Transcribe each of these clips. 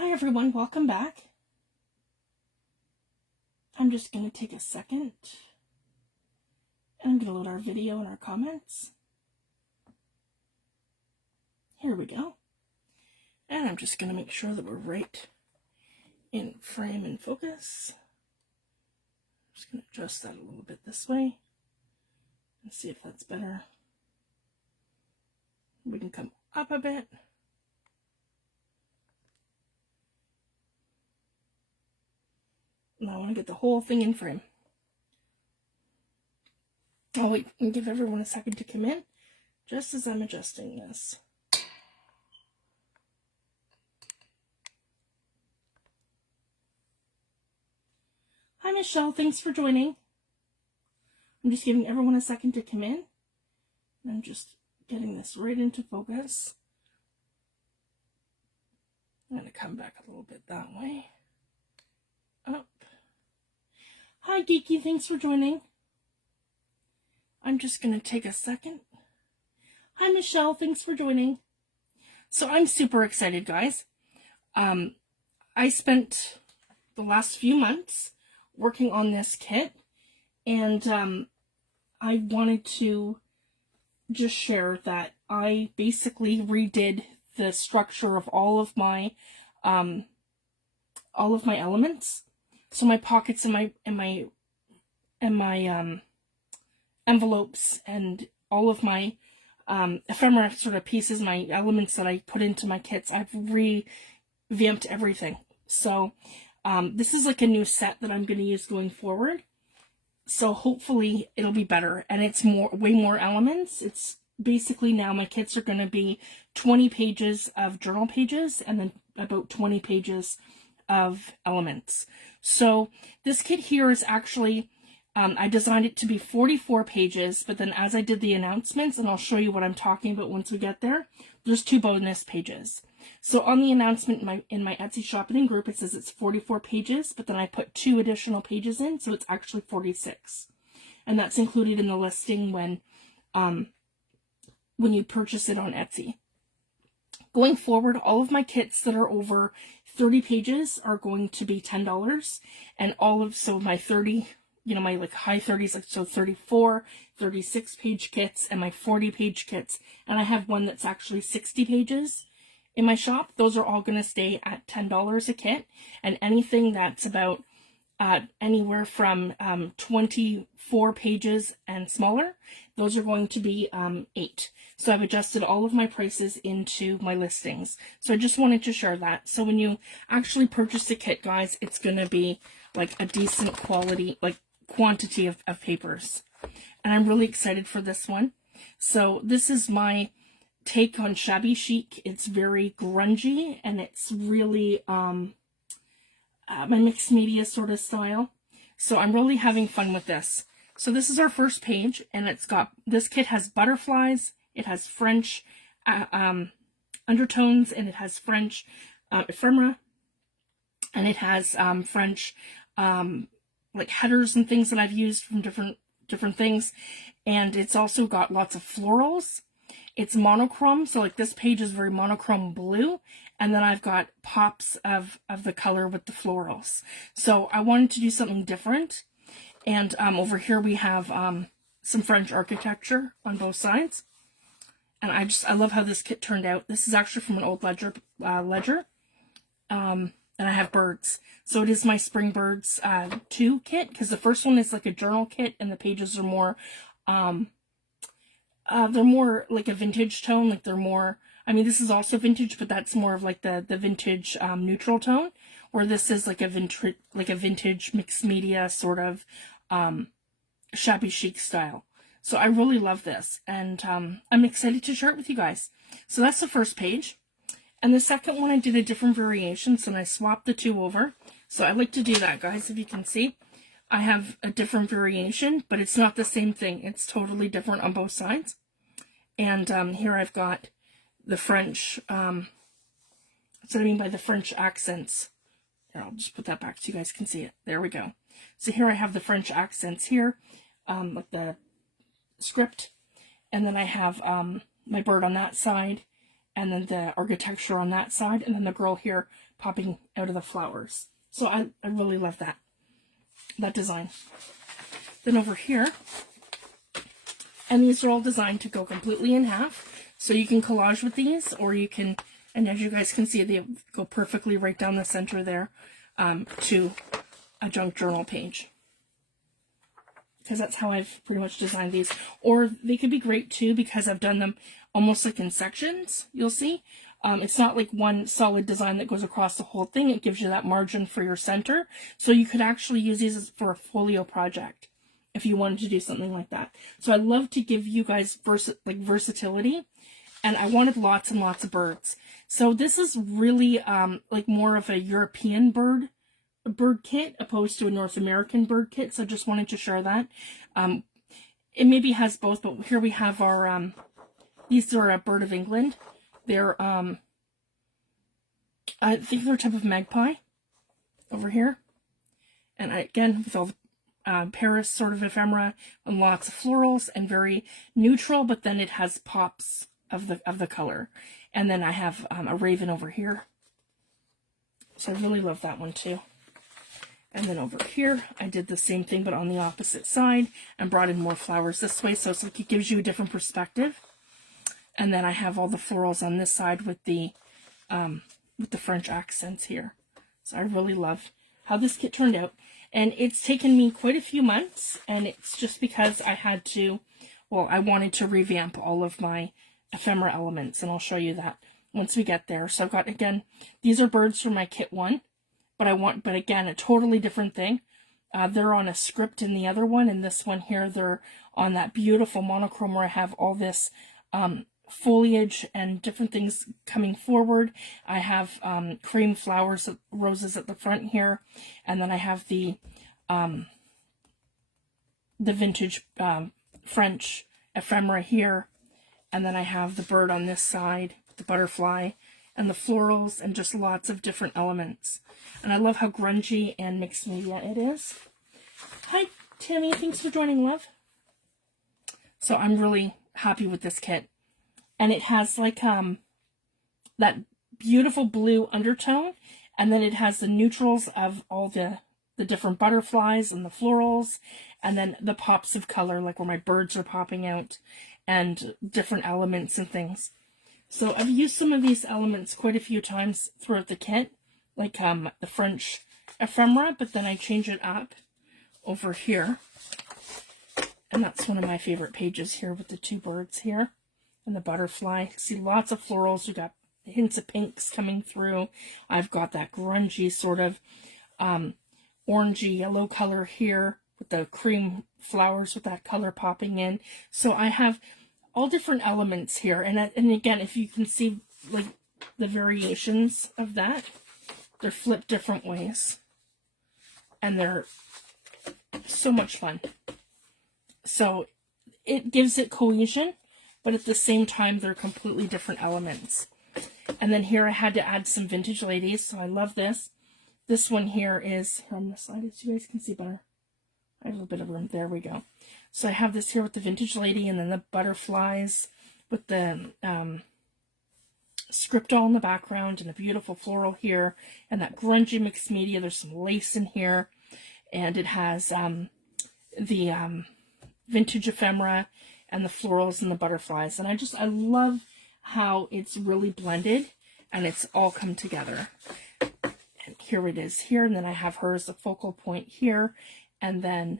Hi everyone, welcome back. I'm just going to take a second and I'm going to load our video and our comments. Here we go. And I'm just going to make sure that we're right in frame and focus. I'm just going to adjust that a little bit this way and see if that's better. We can come up a bit. Now I want to get the whole thing in frame. I'll wait and give everyone a second to come in just as I'm adjusting this. Hi Michelle, thanks for joining. I'm just giving everyone a second to come in. I'm just getting this right into focus. I'm going to come back a little bit that way. Up. Hi Geeky, thanks for joining. I'm just going to take a second. Hi Michelle, thanks for joining. So I'm super excited, guys. I spent the last few months working on this kit, and I wanted to just share that I basically redid the structure of all of my elements. So my pockets and my envelopes and all of my ephemera sort of pieces, my elements that I put into my kits, I've revamped everything. So this is like a new set that I'm going to use going forward. So hopefully it'll be better, and it's way more elements. It's basically now my kits are going to be 20 pages of journal pages and then about 20 pages of elements. So this kit here is actually, I designed it to be 44 pages, but then as I did the announcements, and I'll show you what I'm talking about once we get there, there's 2 bonus pages. So on the announcement in my Etsy shop and in group, it says it's 44 pages, but then I put 2 additional pages in, so it's actually 46. And that's included in the listing when you purchase it on Etsy. Going forward, all of my kits that are over 30 pages are going to be $10, and so my 30, my like high 30s, so 34, 36 page kits and my 40 page kits, and I have one that's actually 60 pages in my shop. Those are all going to stay at $10 a kit, and anything that's about anywhere from 24 pages and smaller, those are going to be $8. So I've adjusted all of my prices into my listings. So I just wanted to share that. So when you actually purchase the kit, guys, it's going to be like a decent quality, like quantity of papers. And I'm really excited for this one. So this is my take on shabby chic. It's very grungy, and it's really my mixed media sort of style. So I'm really having fun with this. So this is our first page, and this kit has butterflies, it has French undertones, and it has French ephemera, and it has French like headers and things that I've used from different things, and it's also got lots of florals. It's monochrome, so like this page is very monochrome blue, and then I've got pops of the color with the florals. So I wanted to do something different, and over here we have some French architecture on both sides, and I love how this kit turned out. This is actually from an old ledger, and I have birds. So it is my Spring Birds 2 kit, because the first one is like a journal kit, and the pages are more they're more like a vintage tone, like they're more, I mean, this is also vintage, but that's more of like the vintage neutral tone, where this is like a vintage mixed media sort of shabby chic style. So I really love this, and I'm excited to share it with you guys. So that's the first page. And the second one, I did a different variation, so I swapped the 2 over. So I like to do that, guys, if you can see. I have a different variation, but it's not the same thing. It's totally different on both sides. And here I've got the French, that's what I mean by the French accents. Here, I'll just put that back so you guys can see it. There we go. So here I have the French accents here, like the script. And then I have my bird on that side, and then the architecture on that side, and then the girl here popping out of the flowers. So I really love that design. Then over here, and these are all designed to go completely in half, so you can collage with these, or you can, and as you guys can see, they go perfectly right down the center there to a junk journal page. Because that's how I've pretty much designed these. Or they could be great too, because I've done them almost like in sections, you'll see. It's not like one solid design that goes across the whole thing. It gives you that margin for your center. So you could actually use these for a folio project if you wanted to do something like that. So I love to give you guys versatility, and I wanted lots and lots of birds. So this is really like more of a European bird kit opposed to a North American bird kit. So I just wanted to share that. It maybe has both, but here we have our these are a bird of England. They're I think they're a type of magpie over here, and again with all the Paris sort of ephemera and lots of florals and very neutral, but then it has pops of the color. And then I have a raven over here, so I really love that one too. And then over here I did the same thing but on the opposite side and brought in more flowers this way, so it's like it gives you a different perspective. And then I have all the florals on this side with the French accents here. So I really love how this kit turned out. And it's taken me quite a few months, and it's just because I had to, well, I wanted to revamp all of my ephemera elements, and I'll show you that once we get there. So I've got, again, these are birds from my kit 1, but again, a totally different thing. They're on a script in the other one, and this one here, they're on that beautiful monochrome where I have all this foliage and different things coming forward. I have cream flowers, roses at the front here, and then I have the vintage French ephemera here, and then I have the bird on this side, the butterfly, and the florals, and just lots of different elements. And I love how grungy and mixed media it is. Hi Tammy, thanks for joining, love. So I'm really happy with this kit. And it has like that beautiful blue undertone, and then it has the neutrals of all the different butterflies and the florals, and then the pops of color, like where my birds are popping out, and different elements and things. So I've used some of these elements quite a few times throughout the kit, like the French ephemera, but then I change it up over here. And that's one of my favorite pages here with the two birds here. And the butterfly. See lots of florals. We got hints of pinks coming through. I've got that grungy sort of orangey yellow color here with the cream flowers with that color popping in. So I have all different elements here. And again, if you can see like the variations of that, they're flipped different ways. And they're so much fun. So it gives it cohesion, but at the same time, they're completely different elements. And then here I had to add some vintage ladies, so I love this. This one here is, here on the side, as you guys can see better. I have a bit of room. There we go. So I have this here with the vintage lady, and then the butterflies with the script all in the background, and a beautiful floral here, and that grungy mixed media. There's some lace in here, and it has the vintage ephemera, and the florals and the butterflies. And I love how it's really blended and it's all come together. And here it is here, and then I have her as a focal point here. And then,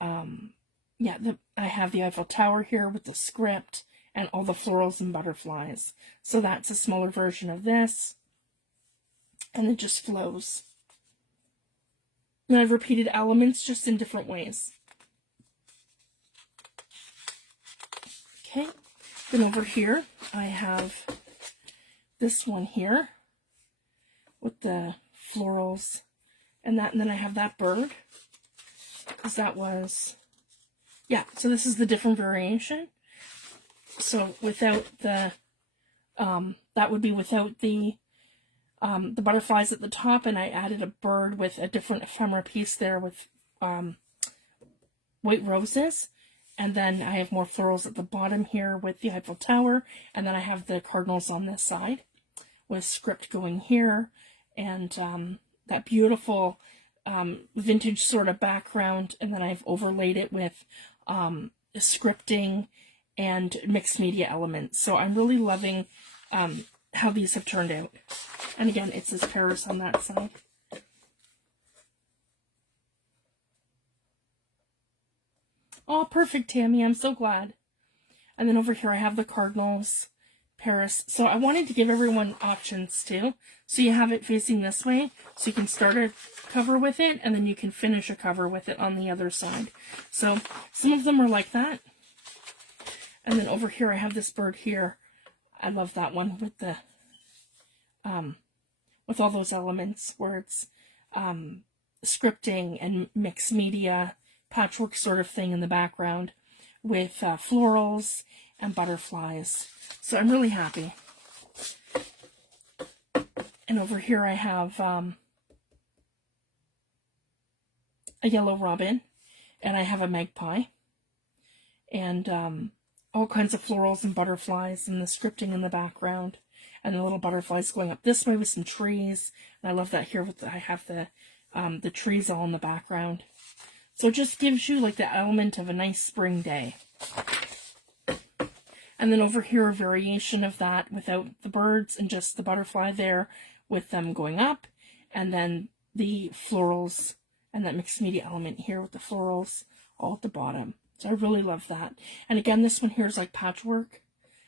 yeah, I have the Eiffel Tower here with the script and all the florals and butterflies. So that's a smaller version of this. And it just flows. And I've repeated elements just in different ways. Okay, then over here, I have this one here with the florals and that, and then I have that bird, because that was, yeah, so this is the different variation. So without the, that would be without the butterflies at the top, and I added a bird with a different ephemera piece there with white roses. And then I have more florals at the bottom here with the Eiffel Tower. And then I have the cardinals on this side with script going here. And that beautiful vintage sort of background. And then I've overlaid it with scripting and mixed media elements. So I'm really loving how these have turned out. And again, it says Paris on that side. Oh, perfect, Tammy. I'm so glad. And then over here I have the cardinals, Paris. So I wanted to give everyone options too. So you have it facing this way, so you can start a cover with it, and then you can finish a cover with it on the other side. So some of them are like that. And then over here I have this bird here. I love that one with the with all those elements where it's scripting and mixed media, patchwork sort of thing in the background with florals and butterflies. So I'm really happy. And over here I have a yellow robin, and I have a magpie, and all kinds of florals and butterflies, and the scripting in the background, and the little butterflies going up this way with some trees. And I love that here with I have the trees all in the background. So it just gives you like the element of a nice spring day. And then over here a variation of that without the birds and just the butterfly there with them going up, and then the florals and that mixed media element here with the florals all at the bottom. So I really love that. And again, this one here is like patchwork.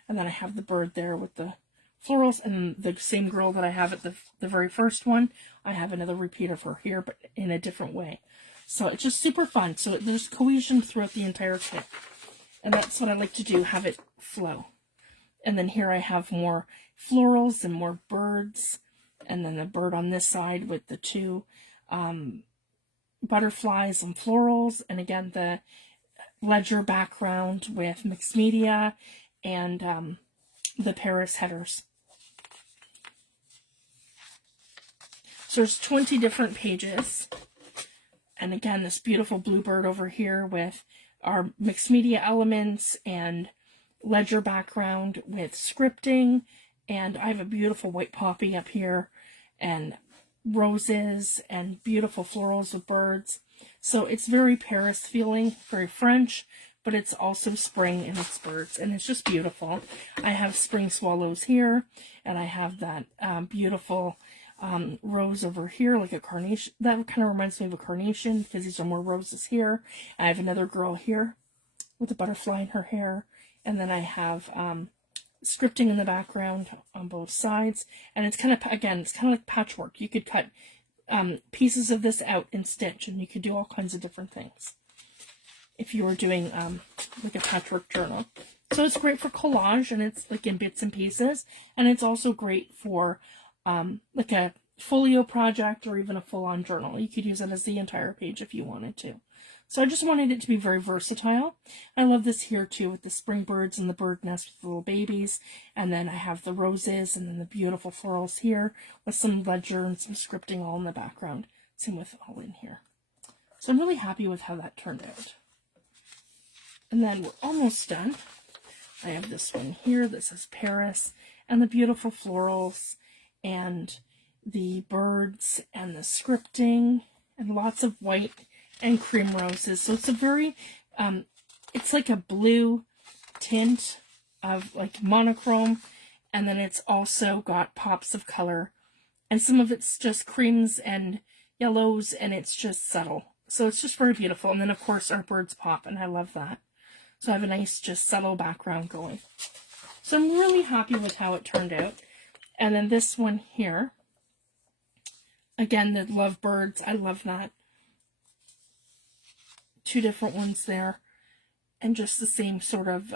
And then I have the bird there with the florals, and the same girl that I have at the very first one, I have another repeat of her here, but in a different way. So it's just super fun. So there's cohesion throughout the entire kit. And that's what I like to do, have it flow. And then here I have more florals and more birds. And then the bird on this side with the two butterflies and florals. And again, the ledger background with mixed media and the Paris headers. So there's 20 different pages. And again, this beautiful bluebird over here with our mixed media elements and ledger background with scripting. And I have a beautiful white poppy up here and roses and beautiful florals with birds. So it's very Paris feeling, very French, but it's also spring in its birds, and it's just beautiful. I have spring swallows here, and I have that beautiful rose over here, like a carnation. That kind of reminds me of a carnation, because these are more roses here. I have another girl here with a butterfly in her hair, and then I have scripting in the background on both sides, and it's kind of, again, it's kind of like patchwork. You could cut pieces of this out and stitch, and you could do all kinds of different things if you were doing like a patchwork journal. So it's great for collage, and it's like in bits and pieces, and it's also great for like a folio project or even a full-on journal. You could use it as the entire page if you wanted to. So I just wanted it to be very versatile. I love this here too with the spring birds and the bird nest with the little babies. And then I have the roses and then the beautiful florals here with some ledger and some scripting all in the background. Same with all in here. So I'm really happy with how that turned out. And then we're almost done. I have this one here that says Paris, and the beautiful florals and the birds and the scripting and lots of white and cream roses. So it's a very, it's like a blue tint of like monochrome, and then it's also got pops of color, and some of it's just creams and yellows, and it's just subtle. So it's just very beautiful. And then of course our birds pop, and I love that. So I have a nice just subtle background going. So I'm really happy with how it turned out. And then this one here, again, the love birds, I love that. Two different ones there, and just the same sort of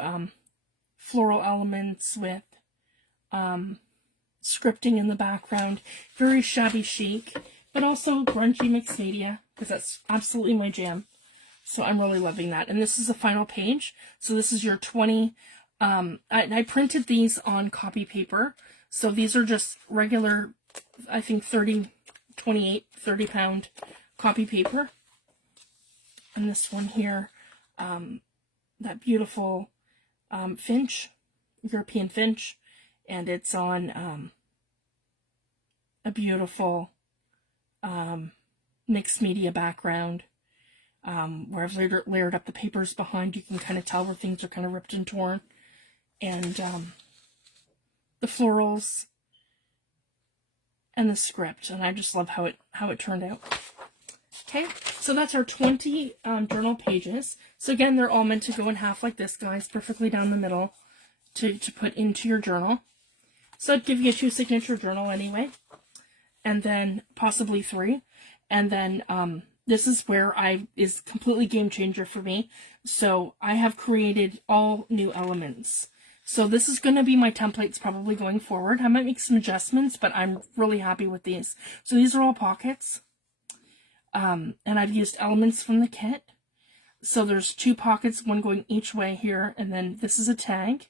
floral elements with scripting in the background. Very shabby chic, but also grungy mixed media, because that's absolutely my jam. So I'm really loving that. And this is the final page. So this is your 20, I printed these on copy paper. So these are just regular, I think 30 pound copy paper. And this one here that beautiful finch, European finch, and it's on a beautiful mixed media background, where I've layered up the papers behind. You can kind of tell where things are kind of ripped and torn, and the florals and the script, and I just love how it turned out. Okay, so that's our 20 journal pages. So again, they're all meant to go in half like this, guys, perfectly down the middle to put into your journal. So I'd give you a 2 signature journal anyway, and then possibly 3. And then this is where is completely game changer for me. So I have created all new elements. So this is going to be my templates probably going forward. I might make some adjustments, but I'm really happy with these. So these are all pockets. And I've used elements from the kit. So there's 2 pockets, one going each way here, and then this is a tag.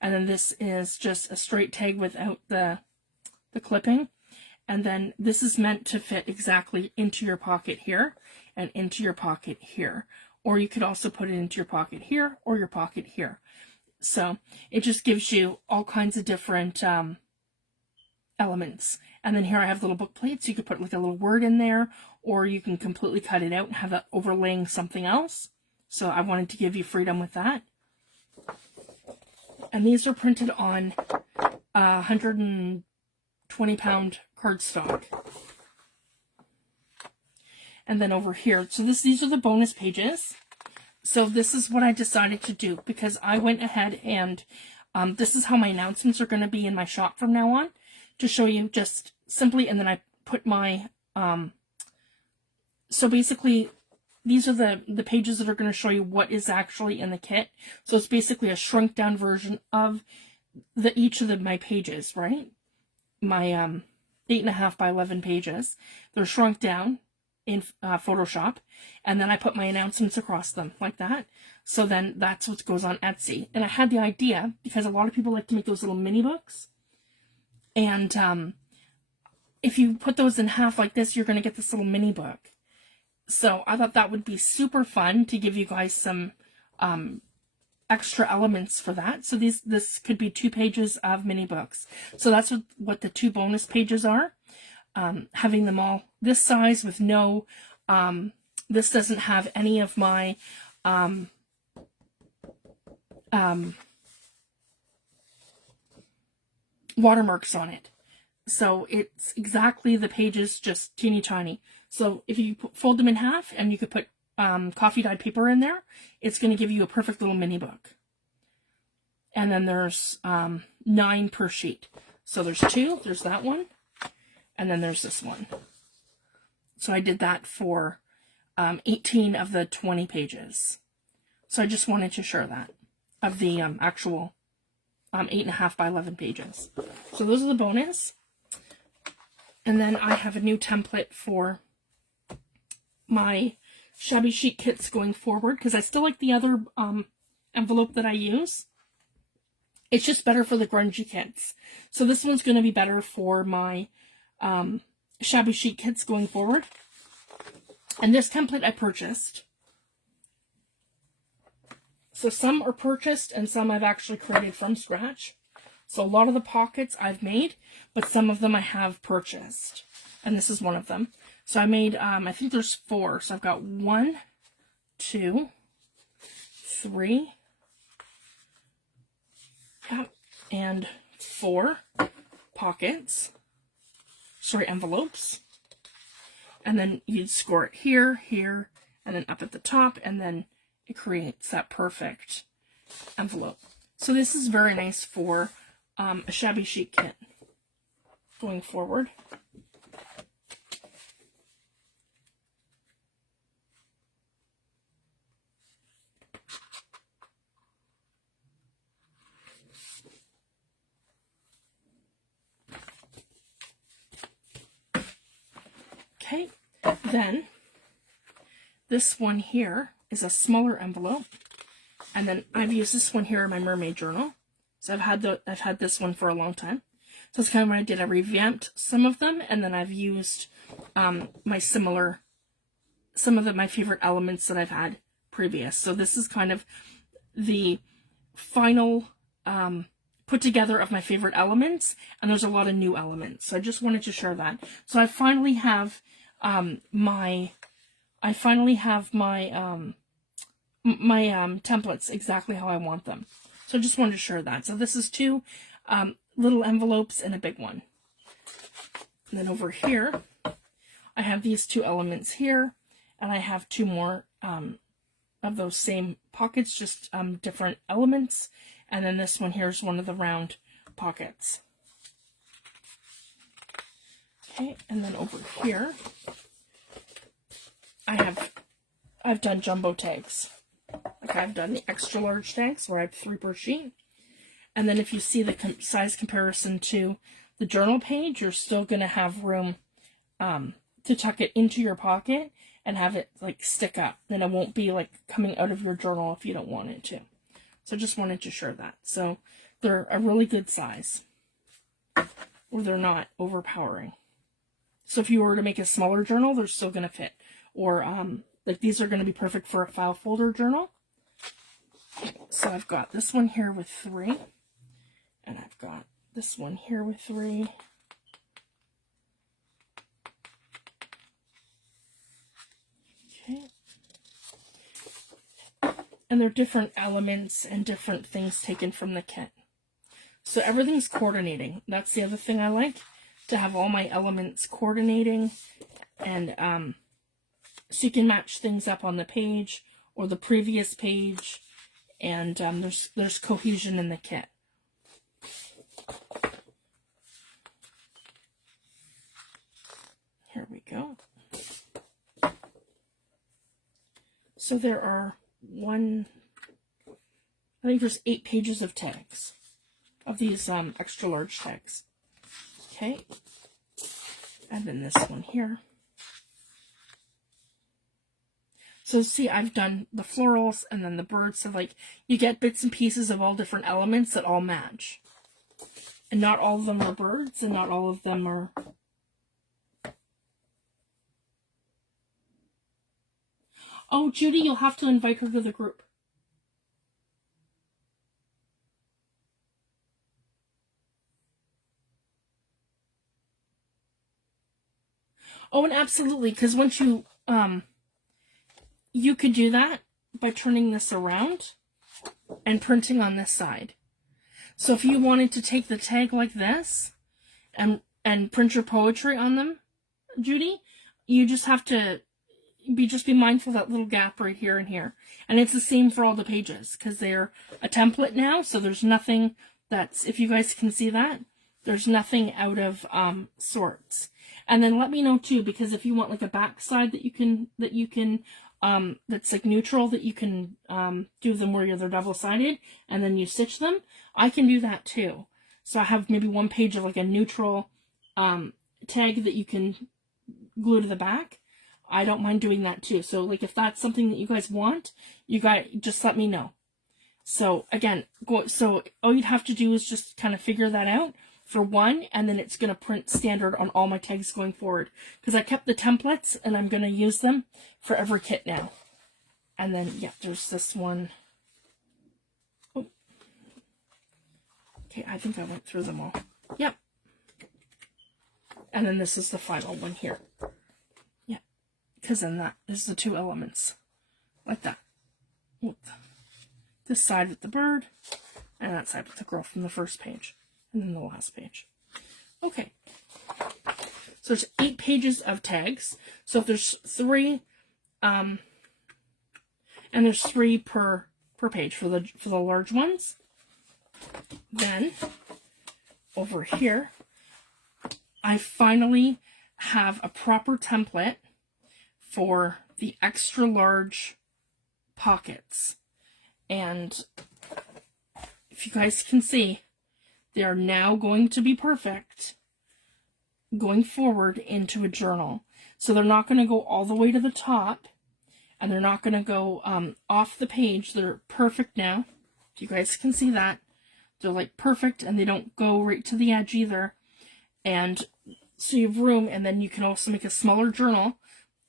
And then this is just a straight tag without the clipping. And then this is meant to fit exactly into your pocket here and into your pocket here. Or you could also put it into your pocket here or your pocket here. So it just gives you all kinds of different elements. And then here I have little book plates. You could put like a little word in there, or you can completely cut it out and have that overlaying something else. So I wanted to give you freedom with that. And these are printed on 120-pound cardstock. And then over here, so these are the bonus pages. So this is what I decided to do, because I went ahead and this is how my announcements are going to be in my shop from now on, to show you just simply. And then I put my so basically these are the pages that are going to show you what is actually in the kit. So it's basically a shrunk down version of each of my pages, right? My 8.5 by 11 pages. They're shrunk down in Photoshop, and then I put my announcements across them like that. So then that's what goes on Etsy. And I had the idea, because a lot of people like to make those little mini books, and if you put those in half like this, you're going to get this little mini book. So I thought that would be super fun to give you guys some extra elements for that. So this could be 2 pages of mini books. So that's what the 2 bonus pages are. Having them all this size with no, this doesn't have any of my watermarks on it. So it's exactly the pages, just teeny tiny. So if you fold them in half, and you could put coffee dyed paper in there, it's going to give you a perfect little mini book. And then there's 9 per sheet. So there's 2, there's that one, and then there's this one. So I did that for 18 of the 20 pages. So I just wanted to share that of the actual 8.5 by 11 pages. So those are the bonus. And then I have a new template for my shabby chic kits going forward, because I still like the other envelope that I use. It's just better for the grungy kits. So this one's going to be better for my shabby chic kits going forward. And this template I purchased. So some are purchased and some I've actually created from scratch. So a lot of the pockets I've made, but some of them I have purchased. And this is one of them. So I made, I think there's 4. So I've got 1, 2, 3, and 4 pockets. Sorry, envelopes. And then you'd score it here, here, and then up at the top, and then it creates that perfect envelope. So this is very nice for a shabby chic kit going forward. Okay, then this one here is a smaller envelope, and then I've used this one here in my mermaid journal. So I've had this one for a long time. So that's kind of what I did. I revamped some of them, and then I've used some of my favorite elements that I've had previous. So this is kind of the final put together of my favorite elements, and there's a lot of new elements. So I just wanted to share that. So I finally have my templates exactly how I want them. So I just wanted to share that. So this is 2 little envelopes and a big one. And then over here, I have these 2 elements here, and I have 2 more of those same pockets, just different elements. And then this one here is one of the round pockets. Okay, and then over here, I've done jumbo tags. Like I've done the extra large tags where I have 3 per sheet. And then if you see the size comparison to the journal page, you're still going to have room to tuck it into your pocket and have it like stick up. Then it won't be like coming out of your journal if you don't want it to. So I just wanted to share that. So they're a really good size, or they're not overpowering. So if you were to make a smaller journal, they're still going to fit. Or like these are going to be perfect for a file folder journal. So I've got this one here with 3, and I've got this one here with 3. Okay. And they're different elements and different things taken from the kit. So everything's coordinating. That's the other thing I like, to have all my elements coordinating, and so you can match things up on the page or the previous page, and there's cohesion in the kit. Here we go. So there are I think there's 8 pages of tags, of these extra large tags. Okay, and then this one here. So see, I've done the florals and then the birds, so like you get bits and pieces of all different elements that all match. And not all of them are birds, and not all of them are... Oh, Judy, you'll have to invite her to the group. Oh, and absolutely, because once you, you could do that by turning this around and printing on this side. So if you wanted to take the tag like this and print your poetry on them, Judy, you just have to be mindful of that little gap right here and here. And it's the same for all the pages, because they're a template now, so there's nothing that's, if you guys can see that, there's nothing out of sorts. And then let me know too, because if you want like a back side that you can that's like neutral, that you can do them where they're double-sided and then you stitch them, I can do that too. So I have maybe one page of like a neutral tag that you can glue to the back. I don't mind doing that too. So like if that's something that you guys want, you guys just let me know. So again, so all you'd have to do is just kind of figure that out for one, and then it's going to print standard on all my tags going forward, because I kept the templates and I'm going to use them for every kit now. And then yeah, there's this one. Oh. Okay, I think I went through them all. Yep. And then this is the final one here. Yeah, because then that is the 2 elements like that. This side with the bird, and that side with the girl from the first page, and then the last page. Okay, so there's 8 pages of tags. So if there's 3, and there's 3 per page for the large ones. Then over here, I finally have a proper template for the extra large pockets. And if you guys can see, they are now going to be perfect going forward into a journal. So they're not going to go all the way to the top, and they're not going to go off the page. They're perfect now. If you guys can see that, they're like perfect, and they don't go right to the edge either. And so you have room, and then you can also make a smaller journal.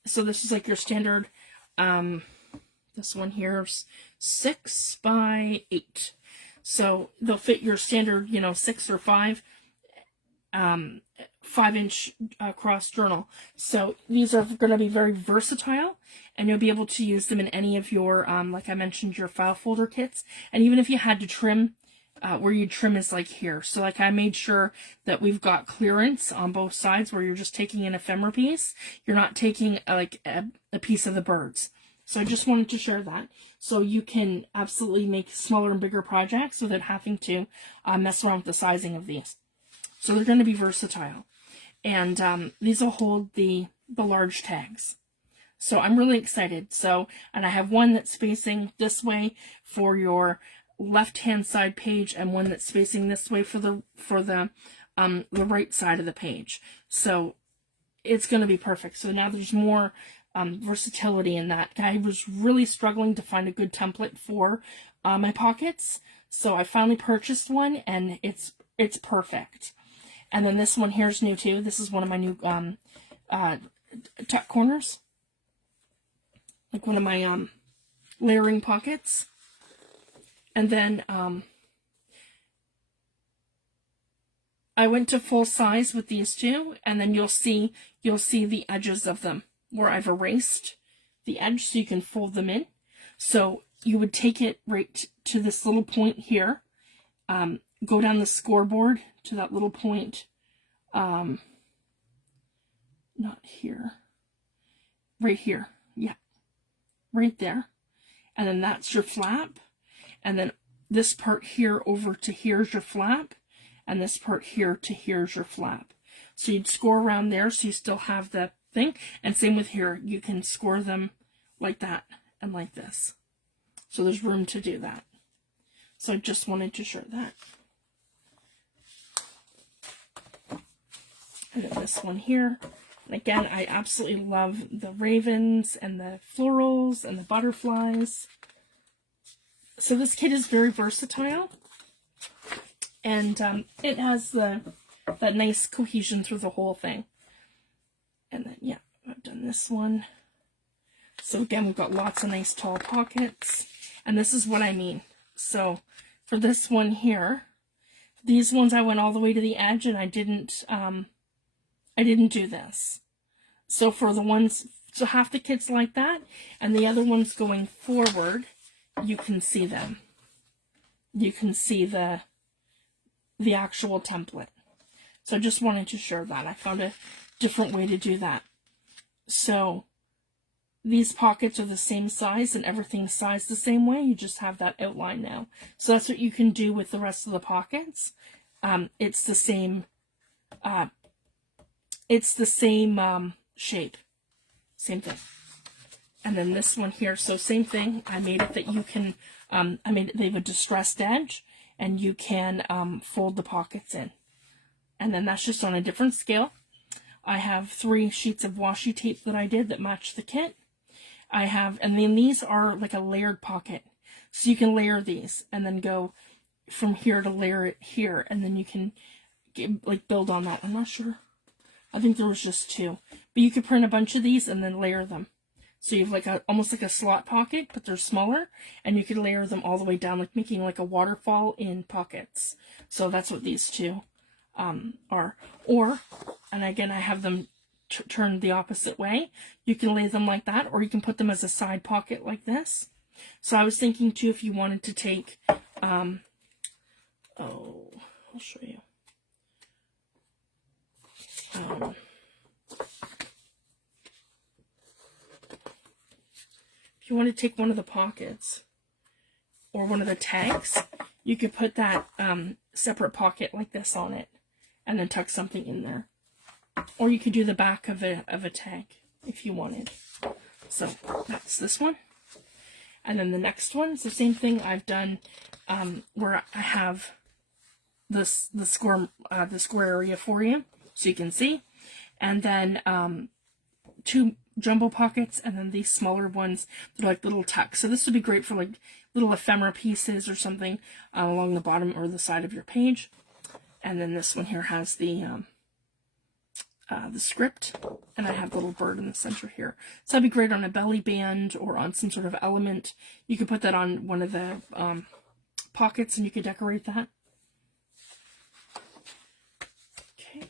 So this is like your standard, this one here is 6 by 8. So they'll fit your standard, 6 or 5 5-inch cross journal. So these are going to be very versatile, and you'll be able to use them in any of your, like I mentioned, your file folder kits. And even if you had to trim, where you trim is like here. So like I made sure that we've got clearance on both sides where you're just taking an ephemera piece. You're not taking like a piece of the birds. So I just wanted to share that. So you can absolutely make smaller and bigger projects without having to mess around with the sizing of these. So they're going to be versatile. And these will hold the large tags. So I'm really excited. So, and I have one that's facing this way for your left-hand side page, and one that's facing this way for the right side of the page. So it's going to be perfect. So now there's more versatility in that. I was really struggling to find a good template for my pockets. So I finally purchased one, and it's perfect. And then this one here is new too. This is one of my new tuck corners. Like one of my layering pockets. And then I went to full size with these two, and then you'll see the edges of them where I've erased the edge so you can fold them in. So you would take it right to this little point here, go down the scoreboard to that little point, not here, right here, yeah, right there, and then that's your flap, and then this part here over to here's your flap, and this part here to here's your flap. So you'd score around there so you still have the thing, and same with here, you can score them like that and like this. So there's room to do that. So I just wanted to share that. And then this one here. And again, I absolutely love the ravens and the florals and the butterflies. So this kit is very versatile. And it has that nice cohesion through the whole thing. And then, yeah, I've done this one. So again, we've got lots of nice tall pockets. And this is what I mean. So for this one here, these ones I went all the way to the edge, and I didn't do this. So for the ones, so half the kit's like that, and the other ones going forward, you can see them. You can see the actual template. So I just wanted to share that. I found a different way to do that. So these pockets are the same size and everything's sized the same way. You just have that outline now. So that's what you can do with the rest of the pockets. It's the same shape. Same thing. And then this one here, so same thing. I made it that you can, they have a distressed edge, and you can fold the pockets in. And then that's just on a different scale. I have 3 sheets of washi tape that I did that match the kit. And then these are like a layered pocket. So you can layer these and then go from here to layer it here. And then you can build on that. I'm not sure. I think there was just 2. But you could print a bunch of these and then layer them. So you have almost like a slot pocket, but they're smaller. And you could layer them all the way down, like making like a waterfall in pockets. So that's what these 2 are. Or, and again, I have them turned the opposite way. You can lay them like that, or you can put them as a side pocket like this. So I was thinking too, if you wanted to take, I'll show you. If you want to take one of the pockets or one of the tags, you could put that separate pocket like this on it and then tuck something in there. Or you could do the back of a tag if you wanted. So that's this one. And then the next one is the same thing I've done where I have the square area for you so you can see. And then 2 jumbo pockets, and then these smaller ones, they're like little tucks. So this would be great for like little ephemera pieces or something along the bottom or the side of your page. And then this one here has the the script, and I have the little bird in the center here. So that'd be great on a belly band or on some sort of element. You could put that on one of the pockets and you could decorate that. Okay.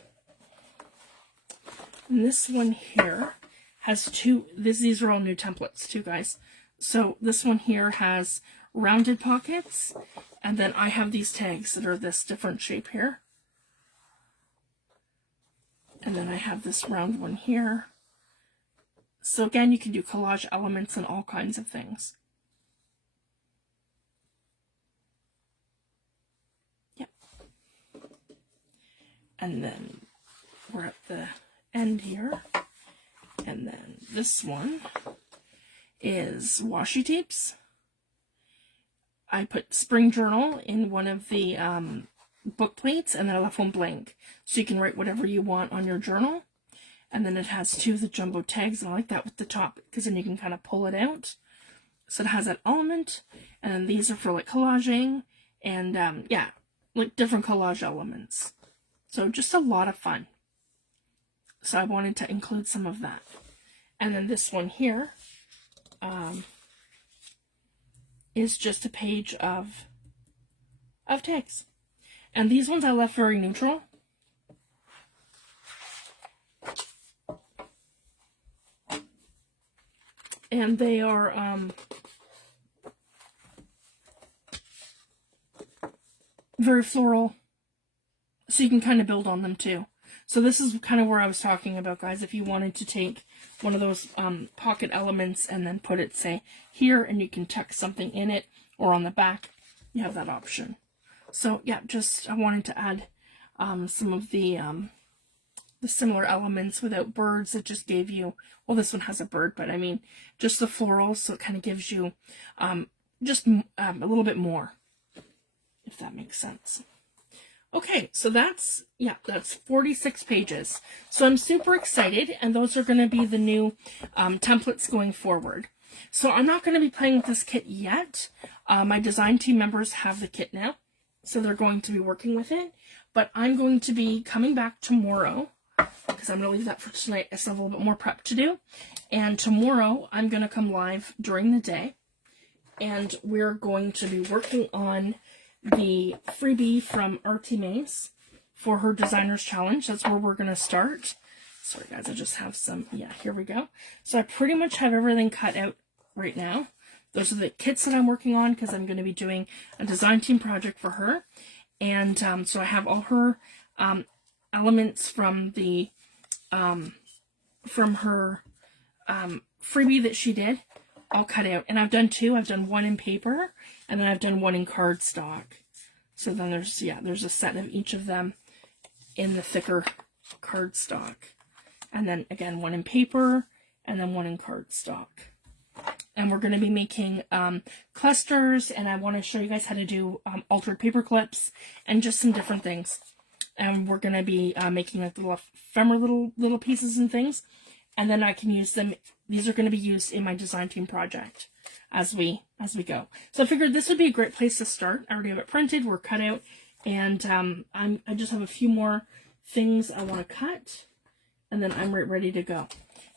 And this one here has two, these are all new templates too, guys. So this one here has rounded pockets, and then I have these tags that are this different shape here. And then I have this round one here. So again, you can do collage elements and all kinds of things. Yep. And then we're at the end here. And then this one is washi tapes. I put spring journal in one of the book plates, and then I left one blank. So you can write whatever you want on your journal. And then it has two of the jumbo tags, and I like that with the top, because then you can kind of pull it out. So it has that element, and then these are for like collaging, and yeah, like different collage elements. So just a lot of fun. So I wanted to include some of that. And then this one here is just a page of tags. And these ones I left very neutral. And they are very floral, so you can kind of build on them too. So this is kind of where I was talking about, guys. If you wanted to take one of those pocket elements and then put it, say, here, and you can tuck something in it, or on the back, you have that option. So yeah, just I wanted to add some of the similar elements without birds. It just gave you, well, this one has a bird, but I mean, just the florals, so it kind of gives you just a little bit more, if that makes sense. Okay, so that's 46 pages. So I'm super excited, and those are going to be the new templates going forward. So I'm not going to be playing with this kit yet. My design team members have the kit now, so they're going to be working with it. But I'm going to be coming back tomorrow, because I'm going to leave that for tonight. I still have a little bit more prep to do. And tomorrow, I'm going to come live during the day, and we're going to be working on the freebie from Artimaze for her Designers Challenge. That's where we're going to start. Sorry, guys, I just have some, yeah, here we go. So I pretty much have everything cut out right now. Those are the kits that I'm working on, because I'm going to be doing a design team project for her. And so I have all her elements from the from her freebie that she did all cut out. And I've done two. I've done one in paper, and then I've done one in cardstock. So then there's, yeah, there's a set of each of them in the thicker cardstock. And then again, one in paper, and then one in cardstock. And we're going to be making clusters, and I want to show you guys how to do altered paper clips and just some different things. And we're going to be making like little ephemera little pieces and things, and then I can use them. These are going to be used in my design team project as we go. So I figured this would be a great place to start. I already have it printed, we're cut out, and I just have a few more things I want to cut, and then I'm ready to go.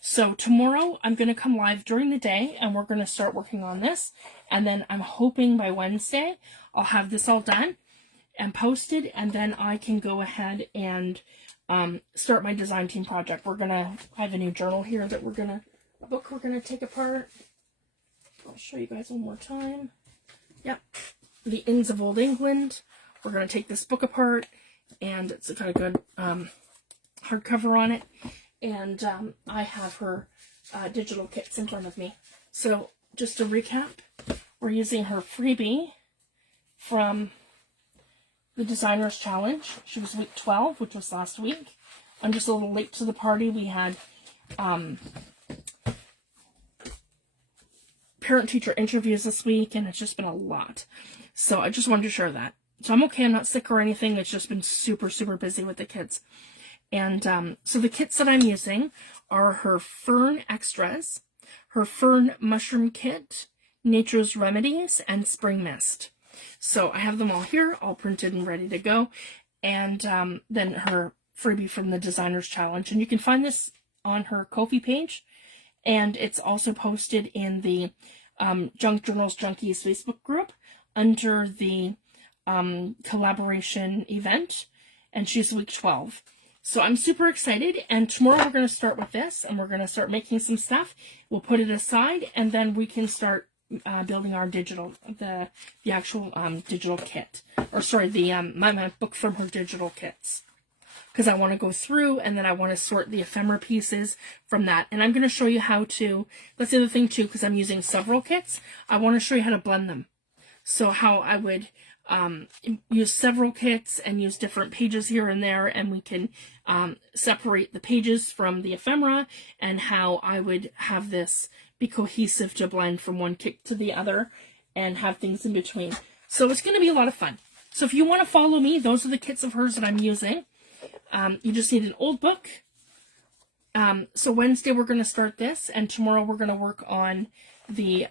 So tomorrow I'm going to come live during the day, and we're going to start working on this. And then I'm hoping by Wednesday I'll have this all done and posted, and then I can go ahead and start my design team project. I have a new journal here that a book we're going to take apart. I'll show you guys one more time. Yep. The Inns of Old England. We're going to take this book apart, and it's got a good hardcover on it. And I have her digital kits in front of me. So just to recap, we're using her freebie from the Designers Challenge. She was week 12, which was last week. I'm just a little late to the party. We had parent-teacher interviews this week, and it's just been a lot. So I just wanted to share that. So I'm okay. I'm not sick or anything. It's just been super, super busy with the kids. And so the kits that I'm using are her Fern Extras, her Fern Mushroom Kit, Nature's Remedies, and Spring Mist. So I have them all here, all printed and ready to go. And then her freebie from the Designers Challenge. And you can find this on her Ko-fi page, and it's also posted in the Junk Journals Junkies Facebook group under the collaboration event, and she's week 12. So I'm super excited, and tomorrow we're going to start with this, and we're going to start making some stuff. We'll put it aside, and then we can start building our digital, the actual digital kit. Or sorry, the my book from her digital kits. Because I want to go through, and then I want to sort the ephemera pieces from that. And I'm going to show you how to, that's the other thing too, because I'm using several kits, I want to show you how to blend them. So how I would use several kits and use different pages here and there, and we can separate the pages from the ephemera, and how I would have this be cohesive to blend from one kit to the other and have things in between. So it's going to be a lot of fun. So if you want to follow me, those are the kits of hers that I'm using. You just need an old book. So Wednesday we're going to start this, and tomorrow we're going to work on the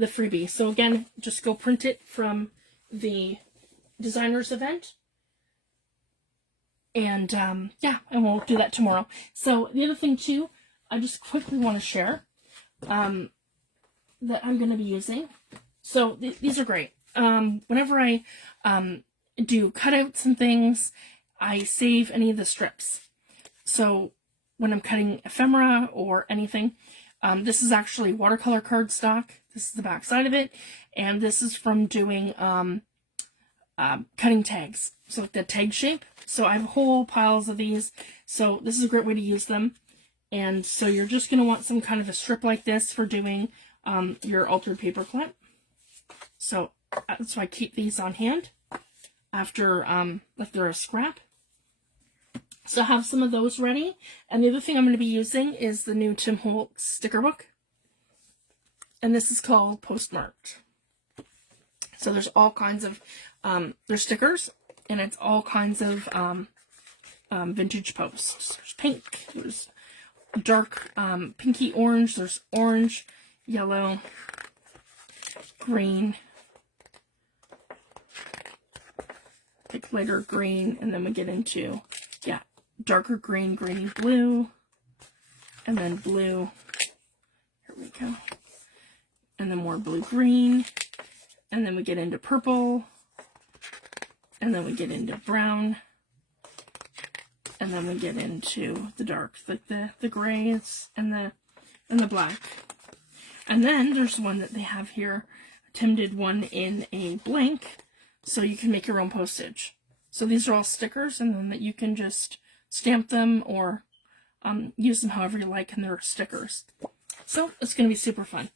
freebie. So again, just go print it from the designers event. And yeah, and we'll do that tomorrow. So the other thing too, I just quickly want to share that I'm going to be using. So these are great. Whenever I do cutouts and things, I save any of the strips. So when I'm cutting ephemera or anything, this is actually watercolor cardstock. This is the back side of it, and this is from doing cutting tags, so like the tag shape. So I have whole piles of these, so this is a great way to use them. And so you're just going to want some kind of a strip like this for doing your altered paper clip. So that's why I keep these on hand after if they're a scrap. So I have some of those ready. And the other thing I'm going to be using is the new Tim Holtz sticker book. And this is called Postmarked. So there's all kinds of, there's stickers, and it's all kinds of vintage posts. There's pink, there's dark pinky orange, there's orange, yellow, green, pick lighter green, and then we get into, yeah, darker green, greeny blue, and then blue. Here we go. And then more blue-green, and then we get into purple, and then we get into brown, and then we get into the dark, like the grays and the black. And then there's one that they have here. Tim did one in a blank, so you can make your own postage. So these are all stickers, and then that you can just stamp them or use them however you like, and they're stickers. So it's going to be super fun.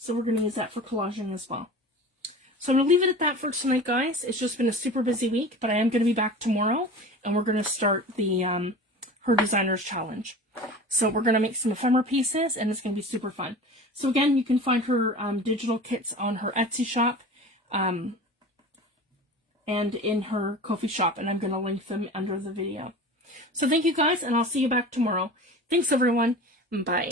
So we're going to use that for collaging as well. So I'm going to leave it at that for tonight, guys. It's just been a super busy week, but I am going to be back tomorrow, and we're going to start the her Designers Challenge. So we're going to make some ephemera pieces, and it's going to be super fun. So again, you can find her digital kits on her Etsy shop and in her Ko-fi shop, and I'm going to link them under the video. So thank you, guys, and I'll see you back tomorrow. Thanks, everyone. Bye.